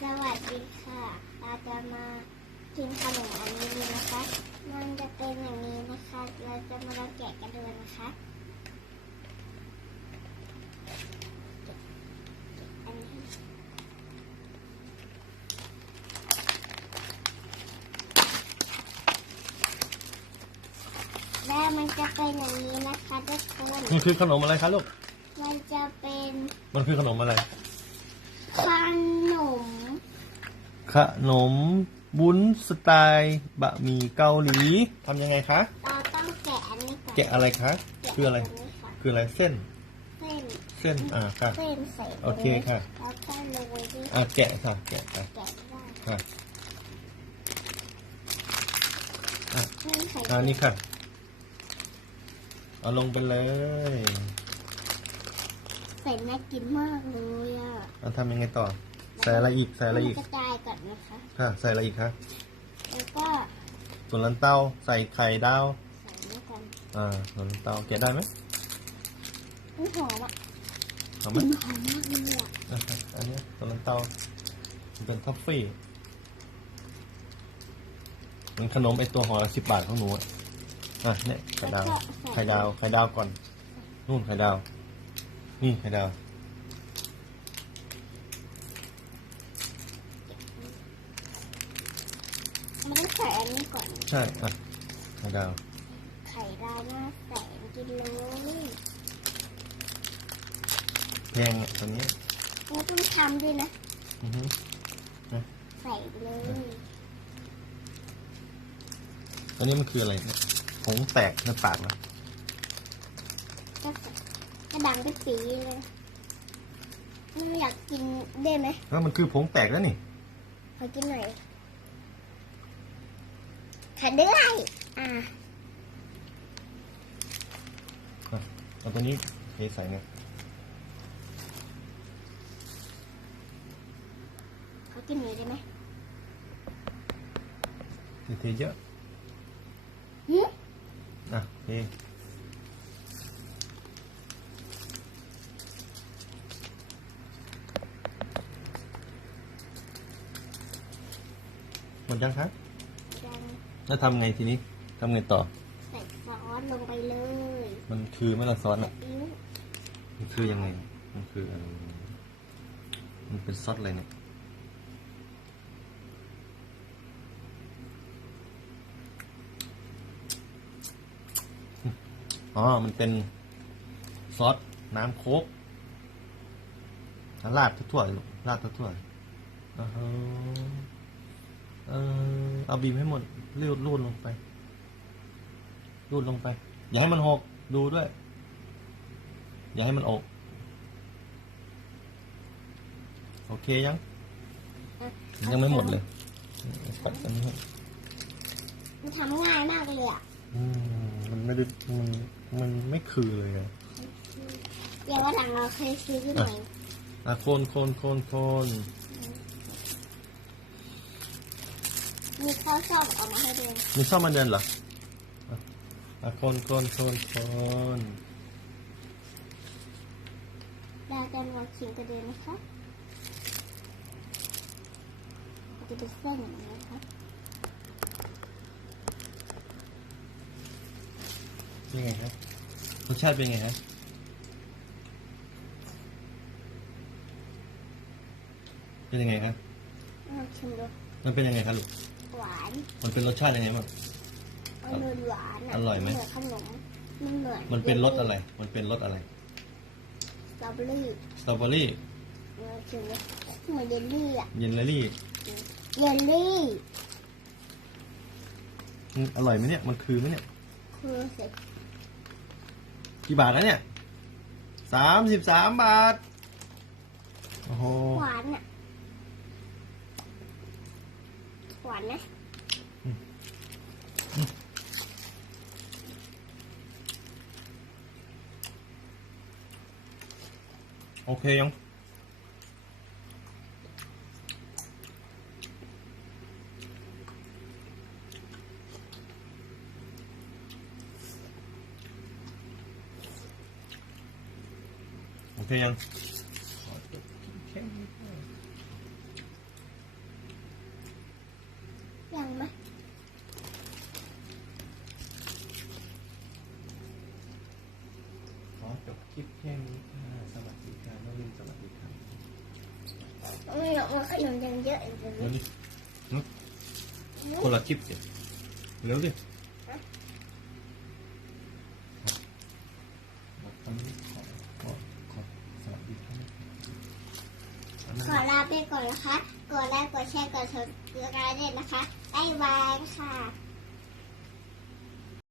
สวัสดีค่ะ เราจะมากินขนมอันนี้นะคะ มันจะเป็นอย่างนี้นะคะ เราจะมาลองแกะกันดูนะคะ อันนี้แล้วมันจะเป็นอย่างนี้นะคะทุกคนมันคือขนมอะไรคะลูก มันจะเป็น มันคือขนมอะไรขนม ขนมบุ้นสไตล์บะหมี่เกาหลีทำยังไงคะเราต้องแกะอันนี้ก่อนแกะอะไรคะคืออะไรแกตัวนี้ค่ะคืออะไรเส้น เส้นเส้นอ่าค่ะเส้นใส่โอเคค่ะแล้วก็โรยด้วยอ่าแกะค่ะแกะค่ะแกะได้ค่ะนี่ค่ะอ่านี่ค่ะ เอาลงไปเลย ใส่น่ากินมากเลยอะเอาทำยังไงต่อ ใส่อะไรอีกใส่อะไรอีกกระจายก่อนนะคะ ค่ะ ใส่อะไรอีกคะแล้วก็ส่วนลันเต้าใส่ไข่ดาวใส่นี่กันอ่าส่วนลันเต้าแกะได้ไหมนี่หอมอะเอากไหมลิ่นหอมมากเลยอะอะอันนี้ส่วนลันเต้ามันเป็นท็อฟฟี่เหมันขนมไอตัวห่อละสิบบาทของหนูอะอะเนี่ยไข่ดาวไข่ดาวไข่ดาวก่อนนู่นไข่ดาว นี่ไข่ดาว มั นต้องใส่อันนี้ก่อน ใช่อะไข่ดาว ไข่ดาวน่าใส่กินเลยแพงอะตัวนี้แล้วต้องทำด้วยนะ อือฮึใส่เลยตัวนี้มันคืออะไรเนี่ยผงแตกในปากนะก็ใส่กระดังไปปีเลยมันอยากกินได้ไหมแล้วมันคือผงแตกแล้วนี่ขอกินหน่อย ขัดได้อ่าอะเอาตัวนี้เทใส่เนี่ยขอกินหน่อยได้ไหมเทเยอะหืมอะเทหมดยังครับยัง แล้วทำไงทีนี้ทำไงต่อ ใส่ซอสลงไปเลยมันคือไม่ละซอสอะ อิ๊วมันคือยังไง มันคืออะไรมันเป็นซอสอะไรเนี่ย อ๋อ มันเป็นซอสน้ำโค้กอะราดทั่วๆเลยลูกราดทั่วๆอ่าฮะ เออเอาบีบให้หมดรูดรูดลงไป รูดลงไป อย่าให้มันหกดูด้วย อย่าให้มันอก โอเคยังอะยังไม่หมดเลยปัดอันนี้ให้มันทำง่ายมากเลยอะอืมมันไม่ได้มันมันไม่คือเลยอะอย่างว่าหลังเราเคยซื้อหน่อยอะโคนโคนโคนโคน มีข้าวซ่อมออกมาให้ดูมีซ่อมมันเดินเหรออะอะโคนโคนโคนโคนเราจะลองชิมกันดูนะคะมันจะเป็นเส้นอย่างนี้นะคะเป็นไงครับรสชาติเป็นไงฮะเป็นยังไงครับลองชิมดูมันเป็นยังไงครับลูก หวานมันเป็นรสชาติยังไงบ้าง มันเหมือนหวานอร่อยไหมเหมือนขนมมันเหมือนมันเป็นรสอะไร มันเป็นรสอะไร สตรอเบอรี่สตรอเบอรี่ลองชิมดูเหมือนเยลลี่อะเยลลี่เยลลี่อืมอร่อยไหมเนี่ย มันคือไหมเนี่ย คือเสร็จกี่บาทแล้วเนี่ยสามสิบสามบาท โอ้โห หวานอะ หวานนะโอเคยังโอเคยัง จบ คลิปแค่นี้ค่ะสวัสดีค่ะน้องลินสวัสดีค่ะไม่หรอกมันขนมยังเยอะอยู่เลเร็วยดินุ๊กคนละคลิปสิเร็วดิตอนนี้ขอขอขอสวัสดีค่ะขอลาไปก่อนนะคะ กดไลค์กดแชร์กดซับสไครต์ด้วยนะคะบ๊ายบายค่ะ